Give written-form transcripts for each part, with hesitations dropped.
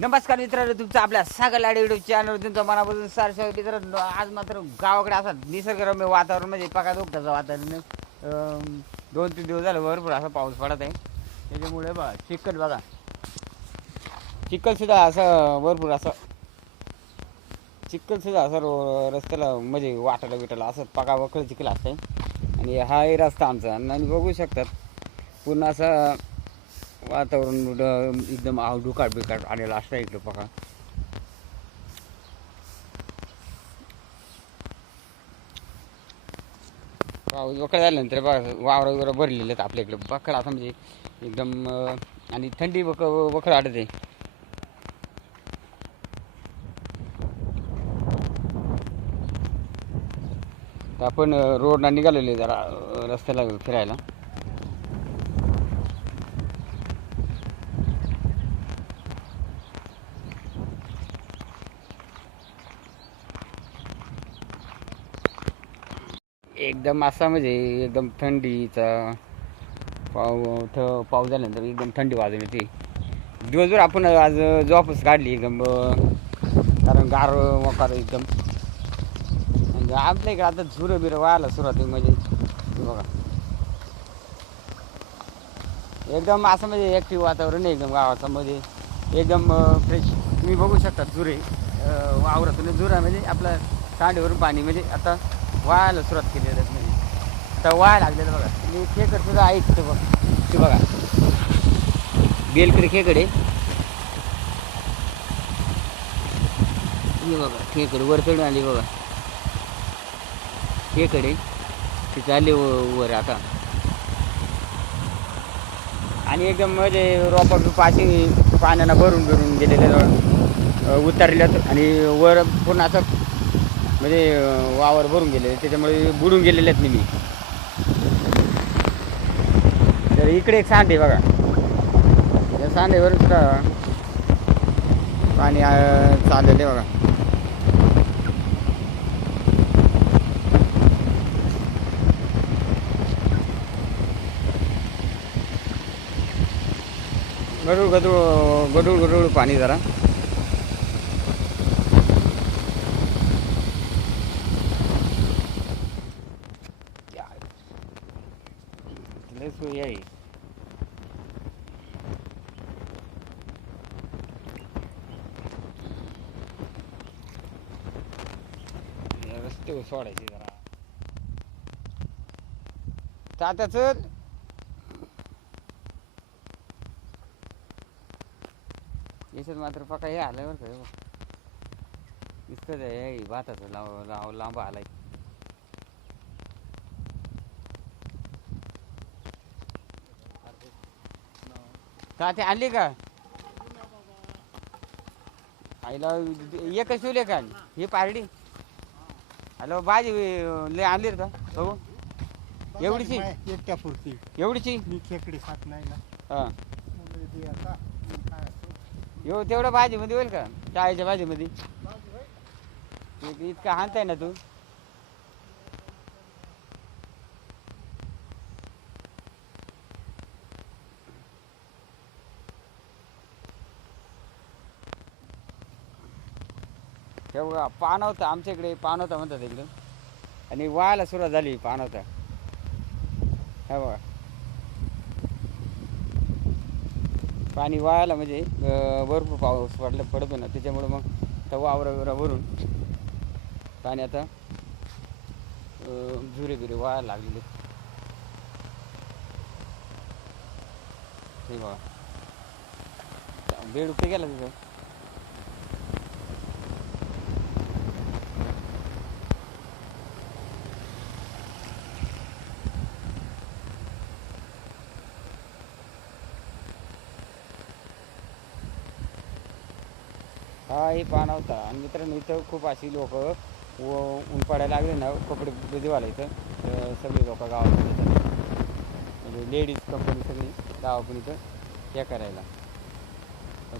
नमस्कार मित्रांनो, तुमचं आपल्या सागर लाडे युट्यूब चॅनल तुमचं मनापासून सारशा मित्रांनो. आज मात्र गावाकडे असा निसर्गरम्य वातावरण म्हणजे पका दुखताचं वातावरण. 2-3 दिवस झालं भरपूर असा पाऊस पडत आहे. त्याच्यामुळे बघा चिखल, बघा चिखलसुद्धा असं भरपूर असं चिखलसुद्धा असं रस्त्याला म्हणजे वाटायला बिटायला असं पका वखळ चिखल असतं. आणि हा आहे रस्ता आमचा. आणि बघू शकतात पूर्ण असं वातावरण एकदम दुकाट बिकाट आलेलं असतं इकडं पका. पाऊस वखळ झाल्यानंतर बघा वावर वगैरे भरलेले आहेत आपल्या इकडं बखळ असं म्हणजे एकदम. आणि थंडी वखळ आटते. आपण रोडला निघालेले जरा रस्त्याला फिरायला. एकदम असा म्हणजे एकदम थंडीचा पाऊस झाल्यानंतर एकदम थंडी वाजून येते. दिवसभर आपण आज झोपच काढली एकदम, कारण गार वकार एकदम. म्हणजे आपल्या इकडे आता झुरं बिरं व्हायला सुरुवात म्हणजे बघा एकदम असं म्हणजे ॲक्टिव्ह वातावरण आहे एकदम गावाचं मध्ये. एकदम फ्रेश तुम्ही बघू शकता. झुरे वावरातून झुरा म्हणजे आपलं सांडेवरून पाणी म्हणजे आता वाहायला सुरुवात केलेलं आहे. म्हणजे आता वाहायला लागलेलं बघा. तुम्ही खेकड सुद्धा आहे तिथं बघा. ते बघा बेलकडे खेकडे, हे बघा खेकडे वर चढून आली बघा. खेकडे तिथे आले वर आता. आणि एकदम म्हणजे रोपा बिपाशी पाण्यानं भरून गेलेले उतरल्यात. आणि वर पूर्ण असं म्हणजे वावर भरून गेलेले, त्याच्यामुळे बुडून गेलेले आहेत नेहमी. तर इकडे एक सांडे बघा. या सांडेवर सुद्धा पाणी चाललेलं आहे बघा. गडूळ पाणी जरा. सोयी आहे. रस्ते सोडायचे जरा तात्याच. याच्यात मात्र पका हे आल्यावर काय दिसत आहे भाताचं लांब आलाय. तात्या आली का आईला एकच शिवले का ही पारडी. हॅलो भाजी लय आणली का बघू. एवढीची एकट्या पुरती एवढीची मी खेकडे खात नाही ना. हां काय तेवढं भाजीमध्ये होईल का चाळीच्या भाजीमध्ये. इतका हाणताय ना तू. तेवढा पाणवता आमच्या इकडे पाणवता म्हणतात इकडं. आणि वाहायला सुरुवात झाली पाणवता. हा बघा पाणी वाहायला म्हणजे भरपूर पाऊस पडतो ना, त्याच्यामुळे मग तर वावरा भरून पाणी आता झुरे बिरे वाहायला लागलेले. हे बघा बेड उठे गेला तिथं. हा हे पान होता. आणि मित्रांनो इथं खूप अशी लोक ऊन पडायला लागले ना, कपडे धुवायला इथं सगळी लोक गावाकडे येतात. म्हणजे लेडीज कंपनी सगळी गावाकडे इथं हे करायला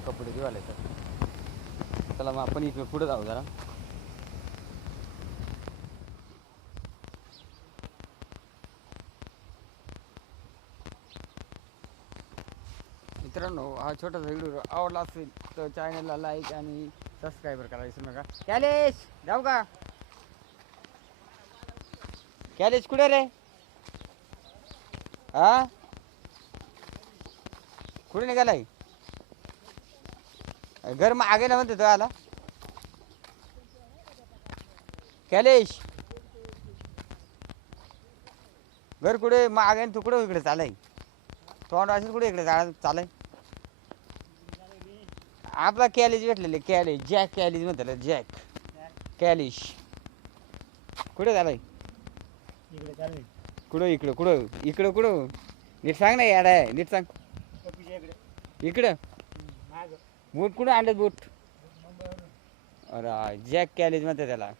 कपडे धुवायला येतात. चला मग आपण इथं पुढे जाऊ जरा. मित्रांनो मित्रांनो हा छोटासा व्हिडिओ आवडला असेल तर चॅनलला लाईक आणि सबस्क्राईबर करायला विसरू नका. कॅलेश जाऊ का? कॅलेश कुठे रे? हा कुठे निघालाय? घर मागे ना म्हणते तो आला. कॅलेश घर कुठे मागे तू कुठे इकडे चालाय? तोंड असेल कुठे इकडे चालाय? आपला कॅलेज भेटलेले कॅलेज जॅक कॅलेज म्हणतात जॅक कॅलिश कुठे झालाय? इकडे चालू कुठं इकडं कुठं इकडं कुठं नीट सांग ना याड आहे नीट सांग. इकडे इकडं माग बूट कुठं आणलं बूट? अरे जॅक कॅलेज म्हणते त्याला.